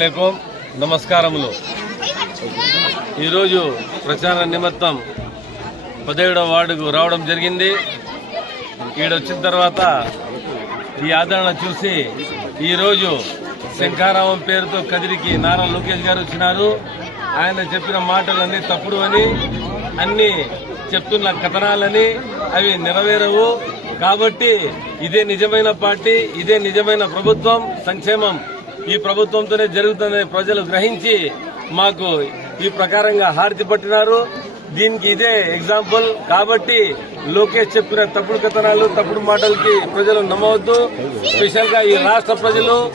అలైకుం నమస్కారములు. ఈరోజు ప్రచార నిమిత్తం పదిహేడవ వార్డుకు రావడం జరిగింది. ఈడొచ్చిన తర్వాత ఈ ఆదరణ చూసి ఈరోజు శంఖారావం పేరుతో కదిరికి నారా లోకేష్ గారు వచ్చినారు. ఆయన చెప్పిన మాటలన్నీ తప్పుడు అని అన్నీ చెప్తున్న కథనాలని అవి నెరవేరవు. కాబట్టి ఇదే నిజమైన పార్టీ ఇదే నిజమైన ప్రభుత్వం సంక్షేమం. ఈ ప్రభుత్వంతోనే జరుగుతుందని ప్రజలు గ్రహించి మాకు ఈ ప్రకారంగా హారతి పట్టినారు. దీనికి ఇదే ఎగ్జాంపుల్. కాబట్టి లోకేష్ చెప్పిన తప్పుడు కథనాలు తప్పుడు మాటలకి ప్రజలు నమ్మవద్దు. స్పెషల్గా ఈ రాష్ట్ర ప్రజలు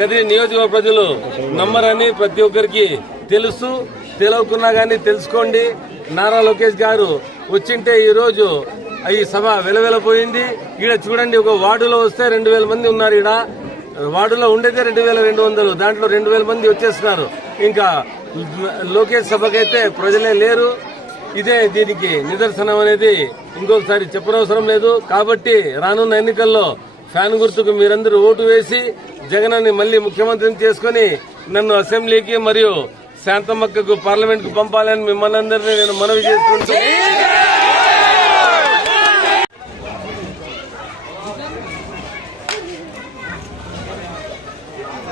కదిరి నియోజకవర్గ ప్రజలు నమ్మరని ప్రతి ఒక్కరికి తెలుసు. తెలియకున్నా గానీ తెలుసుకోండి. నారా లోకేష్ గారు వచ్చింటే ఈ రోజు ఈ సభ వెలవెలపోయింది. ఈడ చూడండి ఒక వార్డులో వస్తే రెండు వేల మంది ఉన్నారు ఈడ. వార్డులో ఉండేదే రెండు వేల రెండు వందలు దాంట్లో రెండు వేల మంది వచ్చేస్తున్నారు. ఇంకా లోకేష్ సభకైతే ప్రజలే లేరు. ఇదే దీనికి నిదర్శనం అనేది. ఇంకొకసారి చెప్పనవసరం లేదు. కాబట్టి రానున్న ఎన్నికల్లో ఫ్యాన్ గుర్తుకు మీరందరూ ఓటు వేసి జగనాన్ని మళ్ళీ ముఖ్యమంత్రిని చేసుకుని నన్ను అసెంబ్లీకి మరియు శాంతమ్మక్కకు పార్లమెంట్కు పంపాలని మిమ్మల్ని అందరినీ నేను మనవి చేసుకుంటున్నాను